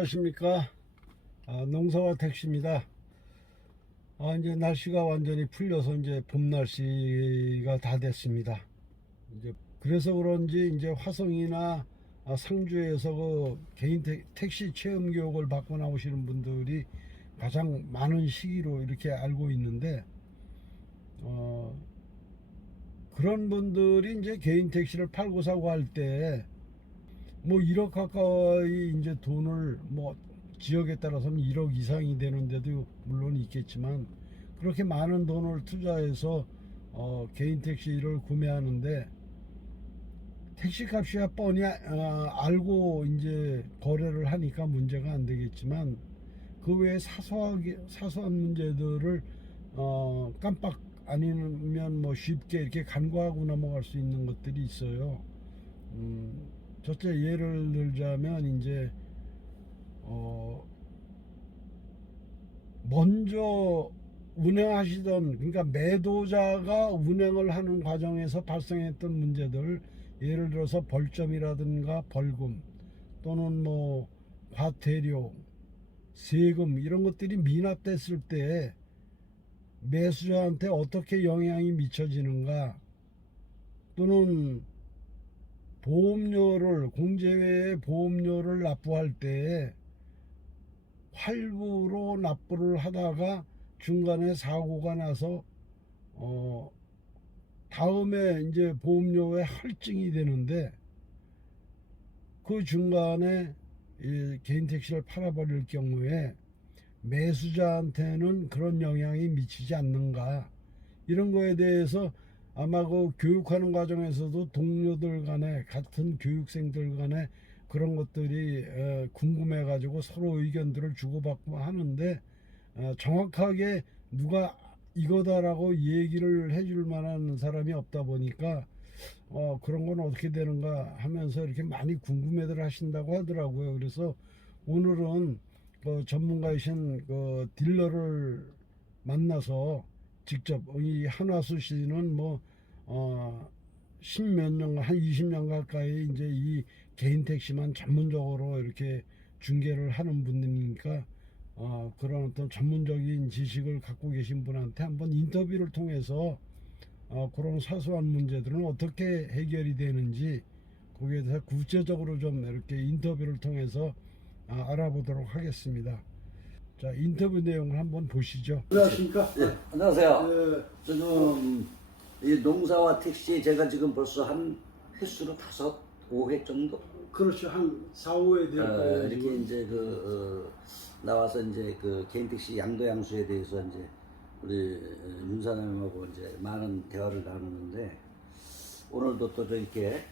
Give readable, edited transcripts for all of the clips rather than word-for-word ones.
안녕하십니까. 농사와 택시입니다. 이제 날씨가 완전히 풀려서 이제 봄 날씨가 다 됐습니다. 이제 그래서 그런지 이제 화성이나 상주에서 그 개인 택시 체험 교육을 받고 나오시는 분들이 가장 많은 시기로 이렇게 알고 있는데, 그런 분들이 이제 개인 택시를 팔고 사고 할 때 뭐 1억 가까이 이제 돈을, 뭐 지역에 따라서는 1억 이상이 되는 데도 물론 있겠지만, 그렇게 많은 돈을 투자해서 개인 택시를 구매하는데, 택시 값이야 뻔히 알고 이제 거래를 하니까 문제가 안 되겠지만, 그 외에 사소한 문제들을 깜빡 아니면 뭐 쉽게 이렇게 간과하고 넘어갈 수 있는 것들이 있어요. 첫째 예를 들자면 이제 먼저 운행하시던, 그러니까 매도자가 운행을 하는 과정에서 발생했던 문제들, 예를 들어서 벌점이라든가 벌금 또는 뭐 과태료, 세금 이런 것들이 미납됐을 때 매수자한테 어떻게 영향이 미쳐지는가, 또는 보험료를, 공제외에 보험료를 납부할 때 할부로 납부를 하다가 중간에 사고가 나서 다음에 이제 보험료에 할증이 되는데, 그 중간에 이 개인 택시를 팔아버릴 경우에 매수자한테는 그런 영향이 미치지 않는가, 이런 거에 대해서 아마 그 교육하는 과정에서도 동료들 간에, 같은 교육생들 간에 그런 것들이 궁금해 가지고 서로 의견들을 주고받고 하는데, 정확하게 누가 이거다라고 얘기를 해줄 만한 사람이 없다 보니까 그런 건 어떻게 되는가 하면서 이렇게 많이 궁금해들 하신다고 하더라고요. 그래서 오늘은 그 전문가이신 그 딜러를 만나서 직접, 이 한화수 씨는 뭐 십몇 년, 한 20년 가까이 이제 이 개인 택시만 전문적으로 이렇게 중개를 하는 분이니까 그런 어떤 전문적인 지식을 갖고 계신 분한테 한번 인터뷰를 통해서 그런 사소한 문제들은 어떻게 해결이 되는지, 거기에 대해서 구체적으로 좀 이렇게 인터뷰를 통해서 알아보도록 하겠습니다. 자, 인터뷰 내용을 한번 보시죠. 안녕하십니까? 네, 안녕하세요. 네. 지금 이 농사와 택시 제가 지금 벌써 한 횟수로 5회 정도 그렇죠. 한 4, 5회 될 거예요. 이렇게 지금. 이제 나와서 이제 그 개인 택시 양도양수에 대해서 이제 우리 윤사님하고 이제 많은 대화를 나누는데, 오늘도 또 이렇게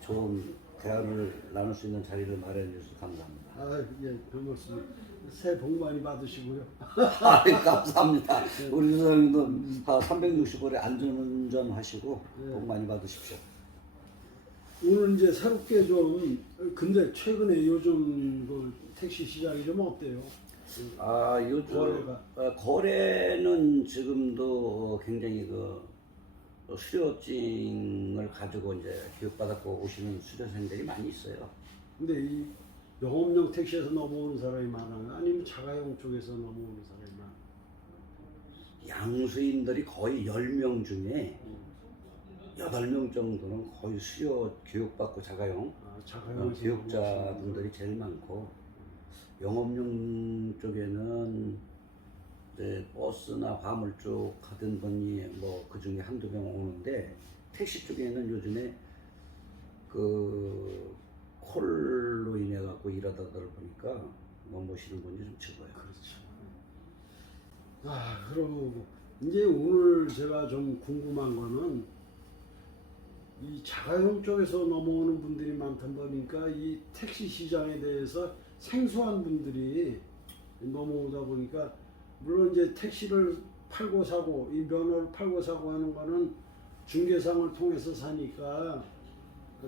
좋은 대화를 나눌 수 있는 자리를 마련해 주셔서 감사합니다. 예, 별 말씀. 새해 복 많이 받으시고요. 감사합니다. 우리 선생님도 365일 안전운전 하시고 복 많이 받으십시오. 오늘 이제 새롭게 좀, 근데 최근에 요즘 그 택시 시장이 좀 어때요? 요즘 거래는 지금도 굉장히 수료증을 가지고 이제 교육받았고 오시는 수료생들이 많이 있어요. 근데 이 영업용 택시에서 넘어오는 사람이 많아요? 아니면 자가용 쪽에서 넘어오는 사람이 많아요? 양수인들이 거의 10명 중에 8명 정도는 거의 수료 교육받고 자가용 교육자분들이 제일 많고, 영업용 쪽에는 버스나 화물 쪽 하던 분이 뭐 그 중에 한두 명 오는데, 택시 쪽에는 요즘에 그 콜로 인해 갖고 일하다 보니까 못 모시는 분이 좀 적어요. 그렇죠. 그럼 이제 오늘 제가 좀 궁금한 거는, 이 자가용 쪽에서 넘어오는 분들이 많다 보니까 이 택시 시장에 대해서 생소한 분들이 넘어오다 보니까, 물론 이제 택시를 팔고 사고, 이 면허를 팔고 사고 하는 거는 중개상을 통해서 사니까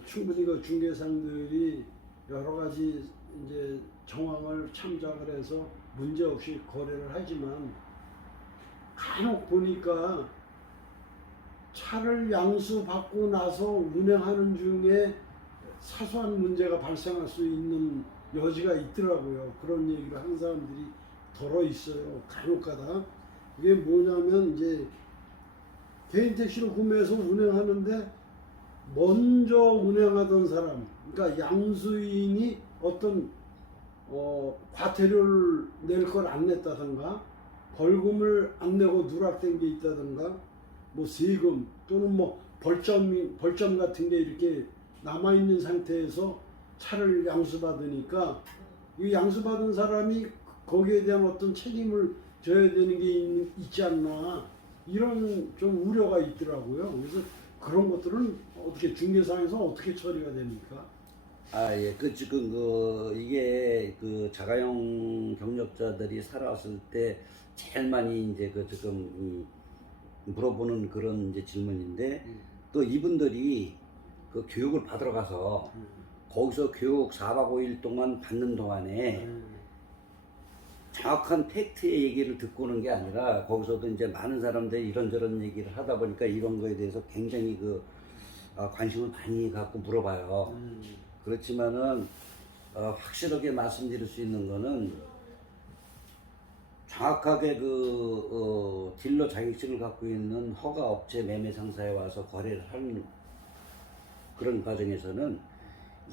충분히 그 중개상들이 여러 가지 이제 정황을 참작을 해서 문제 없이 거래를 하지만, 간혹 보니까 차를 양수받고 나서 운행하는 중에 사소한 문제가 발생할 수 있는 여지가 있더라고요. 그런 얘기를 하는 사람들이 덜어 있어요. 간혹가다. 이게 뭐냐면 이제 개인 택시를 구매해서 운행하는데 먼저 운행하던 사람, 그러니까 양수인이 어떤 과태료를 낼 걸 안 냈다든가 벌금을 안 내고 누락된 게 있다든가 뭐 세금 또는 뭐 벌점 같은 게 이렇게 남아있는 상태에서 차를 양수받으니까 이 양수받은 사람이 거기에 대한 어떤 책임을 져야 되는 게 있지 않나 이런 좀 우려가 있더라고요. 그래서 그런 것들은 어떻게 중개상에서 어떻게 처리가 됩니까? 아, 예. 그, 지금, 이게, 자가용 경력자들이 살아왔을 때, 제일 많이 이제, 지금, 물어보는 그런 이제 질문인데, 또 이분들이 그 교육을 받으러 가서, 거기서 교육 4박 5일 동안 받는 동안에, 정확한 팩트의 얘기를 듣고 오는 게 아니라, 거기서도 이제 많은 사람들이 이런저런 얘기를 하다 보니까 이런 거에 대해서 굉장히 관심을 많이 갖고 물어봐요. 그렇지만은 확실하게 말씀드릴 수 있는 거는 정확하게 딜러 자격증을 갖고 있는 허가 업체 매매 상사에 와서 거래를 하는 그런 과정에서는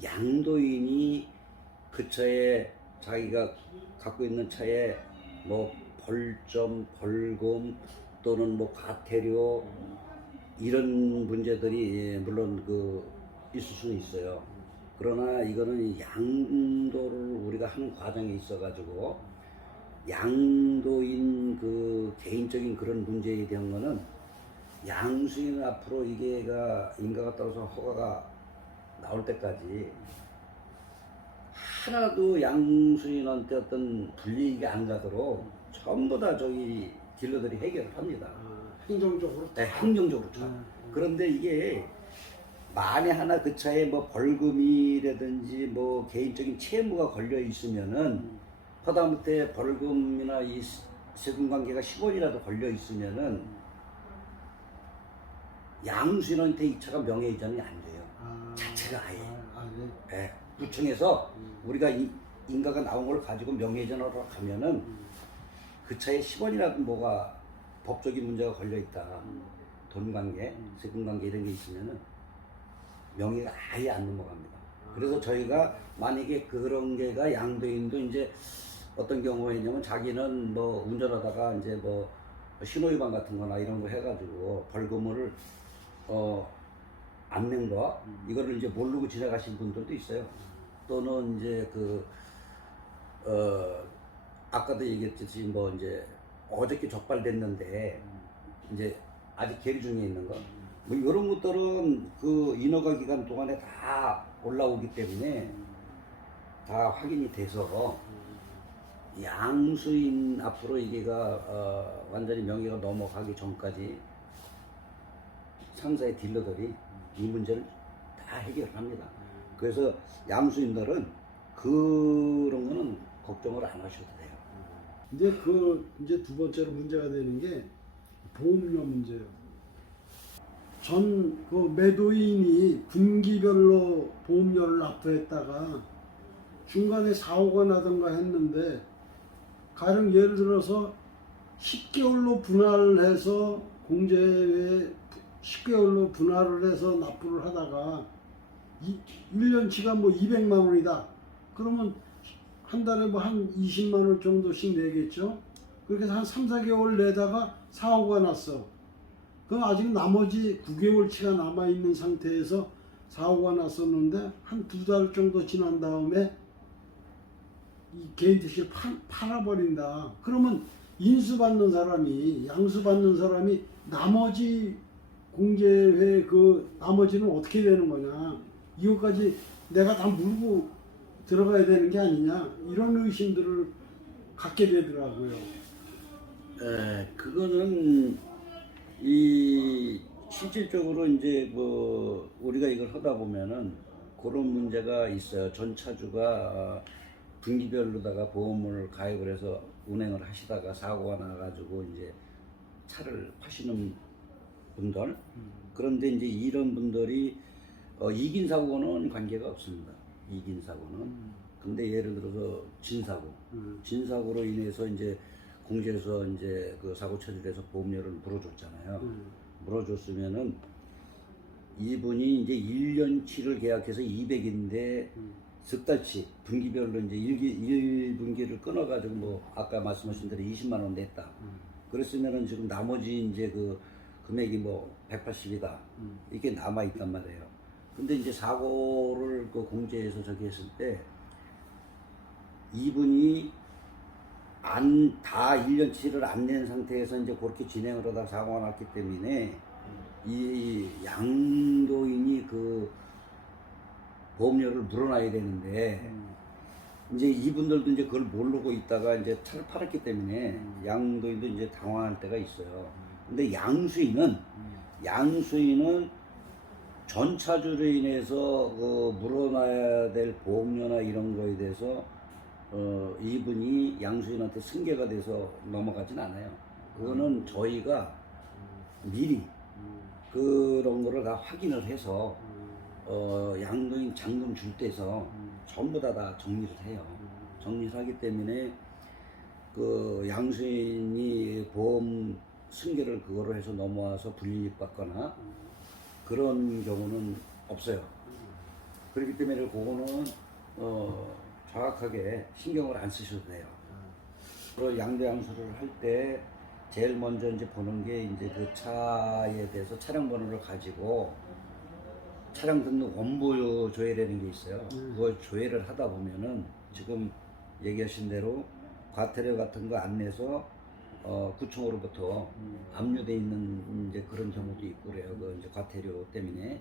양도인이 그 차에 자기가 갖고 있는 차에 뭐 벌점, 벌금 또는 뭐 과태료 이런 문제들이 물론 있을 수는 있어요. 그러나 이거는 양도를 우리가 하는 과정에 있어가지고 양도인 개인적인 그런 문제에 대한 거는 양수인 앞으로 이게가 인가가 떨어져 허가가 나올 때까지 하나도 양수인한테 어떤 불이익이 안 가도록 전부 다 저희 딜러들이 해결을 합니다. 행정적으로 네, 행정적으로 다. 그런데 이게 만에 하나 그 차에 뭐 벌금이라든지 뭐 개인적인 채무가 걸려 있으면은 하다못해 벌금이나 이 세금 관계가 10원이라도 걸려 있으면은 양수인한테 이 차가 명예이전이 안 돼요. 자체가 아예. 네. 네, 구청에서 우리가 인가가 나온 걸 가지고 명예이전하러 가면은 그 차에 10원이라도 뭐가 법적인 문제가 걸려 있다. 돈 관계, 세금 관계 이런 게 있으면은 명예가 아예 안 넘어갑니다. 그래서 저희가 만약에 그런 게가 양도인도 이제 어떤 경우에냐면 자기는 뭐 운전하다가 이제 뭐 신호위반 같은 거나 이런 거 해가지고 벌금을 안 낸 거, 이거를 이제 모르고 지나가신 분들도 있어요. 또는 이제 아까도 얘기했듯이 뭐 이제 어저께 적발됐는데 이제 아직 계류 중에 있는 거. 뭐 이런 것들은 인허가 기간 동안에 다 올라오기 때문에 다 확인이 돼서 양수인 앞으로 이게가 완전히 명예가 넘어가기 전까지 상사의 딜러들이 이 문제를 다 해결합니다. 그래서 양수인들은 그런 거는 걱정을 안 하셔도 돼요. 근데 이제 두 번째로 문제가 되는 게 보험료 문제예요. 전 매도인이 분기별로 보험료를 납부했다가 중간에 사고가 나던가 했는데 가령 예를 들어서 10개월로 분할을 해서 공제에 10개월로 분할을 해서 납부를 하다가 1년치가 뭐 200만 원이다. 그러면 한 달에 뭐 한 20만 원 정도씩 내겠죠. 그렇게 해서 한 3, 4개월 내다가 사고가 났어. 그럼 아직 나머지 9개월치가 남아있는 상태에서 사고가 났었는데 한 2달 정도 지난 다음에 이 개인 택시를 팔아버린다. 그러면 인수받는 사람이, 양수받는 사람이 나머지 공제회 나머지는 어떻게 되는 거냐. 이것까지 내가 다 물고 들어가야 되는 게 아니냐. 이런 의심들을 갖게 되더라고요. 그거는 실질적으로 이제 우리가 이걸 하다 보면은 그런 문제가 있어요. 전 차주가 분기별로다가 보험을 가입을 해서 운행을 하시다가 사고가 나가지고 이제 차를 파시는 분들. 그런데 이제 이런 분들이 이긴 사고는 관계가 없습니다. 이긴 사고는. 근데 예를 들어서 진사고로 인해서 이제 공제에서 이제 그 사고 처리해서 보험료를 물어줬잖아요. 물어줬으면은 이분이 이제 1년치를 계약해서 200인데 석 달치 분기별로 이제 1분기를 끊어가지고 뭐 아까 말씀하신 대로 20만 원 냈다. 그랬으면은 지금 나머지 이제 그 금액이 뭐 180이다. 이게 남아 있단 말이에요. 근데 이제 사고를 그 공제해서 저기 했을 때 이분이 다 1년치를 안 낸 상태에서 이제 그렇게 진행을 하다가 사고가 났기 때문에 이 양도인이 그 보험료를 물어놔야 되는데 이제 이분들도 이제 그걸 모르고 있다가 이제 차를 팔았기 때문에 양도인도 이제 당황할 때가 있어요. 근데 양수인은 전차주로 인해서 그 물어놔야 될 보험료나 이런 거에 대해서 이분이 양수인한테 승계가 돼서 넘어가진 않아요. 그거는 저희가 미리 그런 거를 다 확인을 해서 양도인 잔금 줄 때서 전부 다 정리를 해요. 정리를 하기 때문에 그 양수인이 보험 승계를 그거로 해서 넘어와서 불이익 받거나 그런 경우는 없어요. 그렇기 때문에 그거는 정확하게 신경을 안 쓰셔도 돼요. 그리고 양도양수를 할 때 제일 먼저 이제 보는 게 이제 그 차에 대해서 차량 번호를 가지고 차량 등록 원부 조회라는 게 있어요. 그걸 조회를 하다 보면은 지금 얘기하신 대로 과태료 같은 거 안 내서 구청으로부터 압류돼 있는 이제 그런 경우도 있고 그래요. 그 이제 과태료 때문에.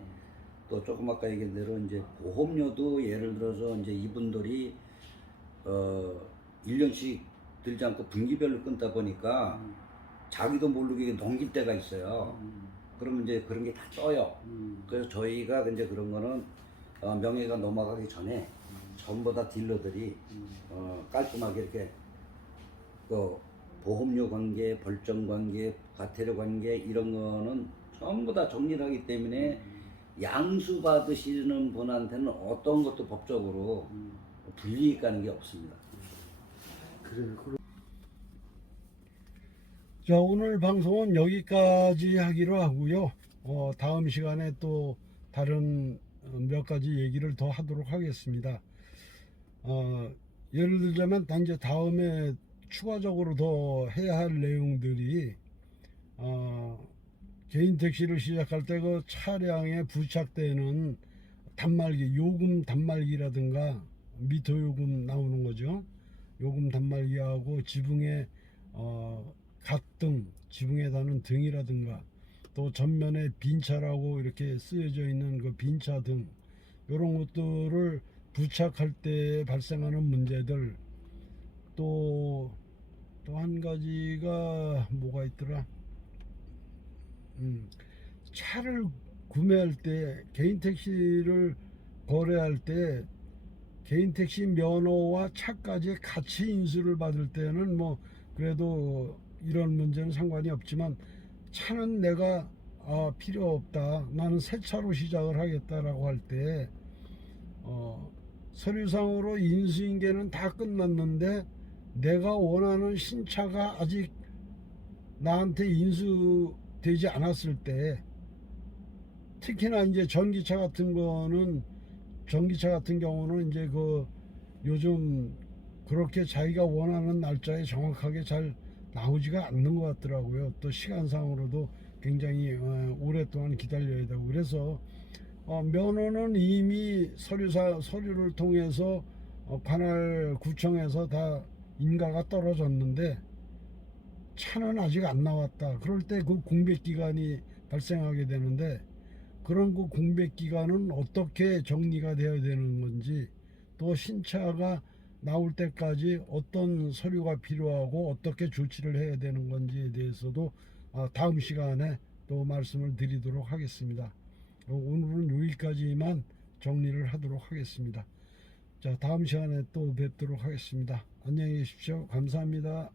또 조금 아까 얘기한 대로 이제 보험료도 예를 들어서 이제 이분들이 1년씩 들지 않고 분기별로 끊다 보니까 자기도 모르게 넘길 때가 있어요. 그러면 이제 그런 게 다 쪄요. 그래서 저희가 이제 그런 거는 명예가 넘어가기 전에 전부 다 딜러들이 깔끔하게 이렇게 보험료 관계, 벌점 관계, 과태료 관계 이런 거는 전부 다 정리를 하기 때문에 양수 받으시는 분한테는 어떤 것도 법적으로 불이익 가는 게 없습니다. 그래요. 자, 오늘 방송은 여기까지 하기로 하고요. 다음 시간에 또 다른 몇 가지 얘기를 더 하도록 하겠습니다. 예를 들자면 이제 다음에 추가적으로 더 해야 할 내용들이 개인 택시를 시작할 때 그 차량에 부착되는 단말기, 요금 단말기라든가 미터 요금 나오는 거죠. 요금 단말기하고 지붕에 갓등, 지붕에 다는 등이라든가 또 전면에 빈차라고 이렇게 쓰여져 있는 그 빈차 등 이런 것들을 부착할 때 발생하는 문제들, 또 한 가지가 뭐가 있더라. 차를 구매할 때, 개인 택시를 거래할 때 개인 택시 면허와 차까지 같이 인수를 받을 때는 뭐 그래도 이런 문제는 상관이 없지만, 차는 내가 필요 없다, 나는 새 차로 시작을 하겠다라고 할 때 서류상으로 인수인계는 다 끝났는데 내가 원하는 신차가 아직 나한테 인수되지 않았을 때, 특히나 이제 전기차 같은 경우는 이제 그 요즘 그렇게 자기가 원하는 날짜에 정확하게 잘 나오지가 않는 것 같더라고요. 또 시간상으로도 굉장히 오랫동안 기다려야 되고, 그래서 면허는 이미 서류를 통해서 관할 구청에서 다 인가가 떨어졌는데 차는 아직 안 나왔다. 그럴 때 그 공백 기간이 발생하게 되는데, 그런 그 공백 기간은 어떻게 정리가 되어야 되는 건지, 또 신차가 나올 때까지 어떤 서류가 필요하고 어떻게 조치를 해야 되는 건지에 대해서도 다음 시간에 또 말씀을 드리도록 하겠습니다. 오늘은 여기까지만 정리를 하도록 하겠습니다. 자, 다음 시간에 또 뵙도록 하겠습니다. 안녕히 계십시오. 감사합니다.